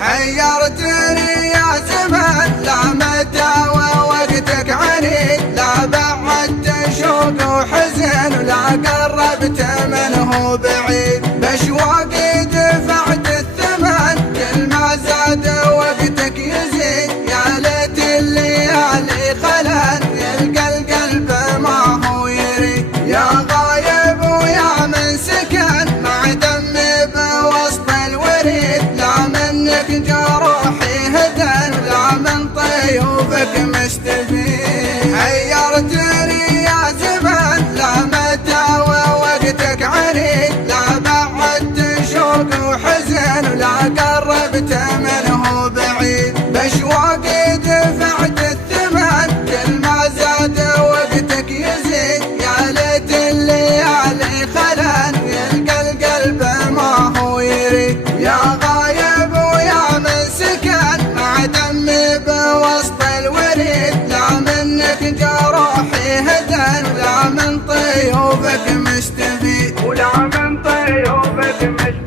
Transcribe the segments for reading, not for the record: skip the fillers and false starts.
حيرتني يا زمان، لا متى ووقتك عنيد، لا بعدت شوق وحزن ولا قربت منه بعيد. بأشواقي دفعت الثمن، كل ما زاد وقتك يزيد. يا ليت الليالي خلان يلقى القلب ما هو يريد. يا غايب ويا من سكن مع دمي بوسط الوريد، لا منك جروحي هدن لا من طيوبك مستفيد. حيرتني يا زمان، لا متى ووقتك عنيد، لا بعدت شوق وحزن ولا قربت منه بعيد. بأشواقي دفعت الثمن، كل ما زاد وقتك يزيد. يا ليت الليالي خلان يلقى القلب ما هو يريد. يا غايب ويا من سكن مع دمي بوسط الوريد، لا منك جروحي هدن ولا من طيوبك مستفيد، ولا من طيوبك مستفيد.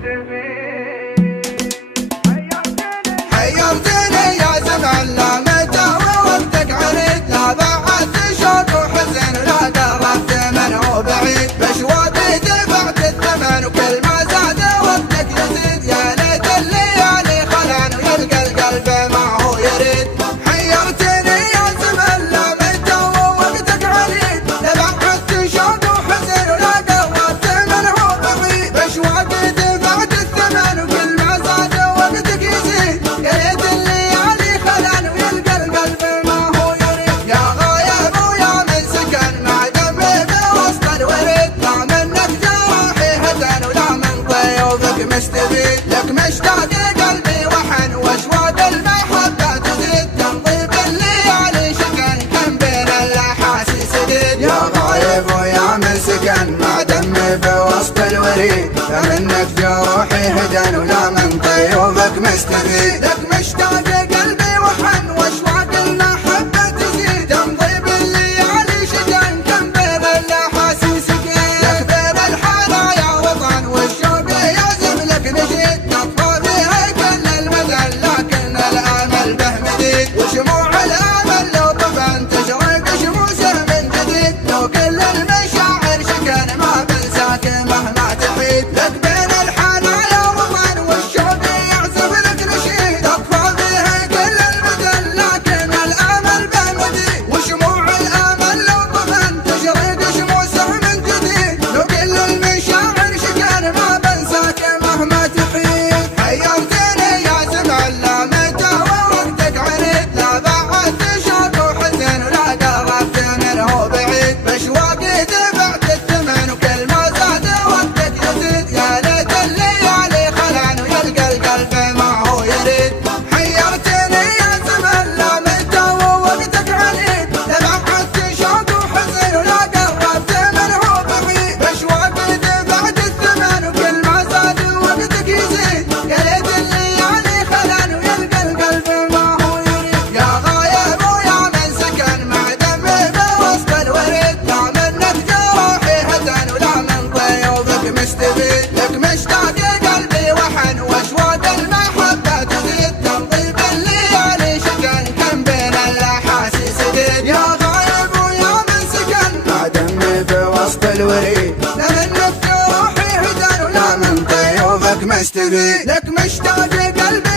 حيرتني يا زمان، لا متى ووقتك عنيد، لا بعدت شوق وحزن ولا قربت منه بعيد. بأشواقي دفعت الثمن وكل ما زاد وقتك يزيد. يا ليت الليالي خلان ويلقى القلب ما هو يريد. حيرتني يا زمان، لا متى ووقتك عنيد، لا بعدت شوق وحزن ولا قربت منه بعيد. بأشواقي دفعت الثمن وكل ما زاد وقتك يزيد. يا ليت الليالي خلان ويلقى القلب ما هو يريد. يا غايب ويا من سكن مع دمي بوسط الوريد، لا منك جراحي هدن ولا من طيوبك مستفيد. لك مشتاق قلبي وحن واشواق المحبة تزيد، تنطيب الليالي شكن كم بين الاحاسيس جديد. يا غايب ويا من سكن مع دمي بوسط الوريد، لا منك جروحي هدن ولا من طيوبك مستفيد. لك مشتاق قلبي وحن واشواق المحبة تزيد، تنطيب الليالي شكن كم بين الاحاسيس جديد. لك بين الحنايا وطن والشوق يعزم لك نشيد، تطفى فيها كل المدن لكن الامل به مديد. وشموع الامل لو طفن تشرق شموسه من جديد، لو كل المشاعر شكن ما بنساك مهما تحيد. لك بين الحنايا وطن والشوق يعزم لك نشيد، تطفى فيها كل المدن لكن الامل به مديد. وشموع الامل لو طفن تشرق شموسه من جديد، لو كل المشاعر شكن ما بنساك مهما تحيد. حيرتني يا زمان، لا متى ووقتك عنيد، لا بعدت شوق وحزن ولا قربت منه بعيد. بأشواقي دفعت الثمن وكل ما زاد وقتك يزيد. يا ليت الليالي خلان ويلقى القلب ما هو يريد. حيرتني يا زمان، لا متى ووقتك عنيد، لا بعدت شوق وحزن ولا قربت منه بعيد. بأشواقي دفعت الثمن وكل ما زاد وقتك يزيد. يا ليت الليالي خلان ويلقى القلب ما هو يريد. يا غايب ويا من سكن مع دمي بوسط الوريد، لا منك جروحي هدن ولا من طيوبك مستفيد. لك مشتاق قلبي وحن واشواق المحبة تزيد، تنطيب الليالي شكن كم بين الاحاسيس جديد. يا غايب ويا من سكن مع دمي بوسط الوريد، لا منك جروحي هدن ولا من طيوبك مستفيد. لك مشتاق قلبي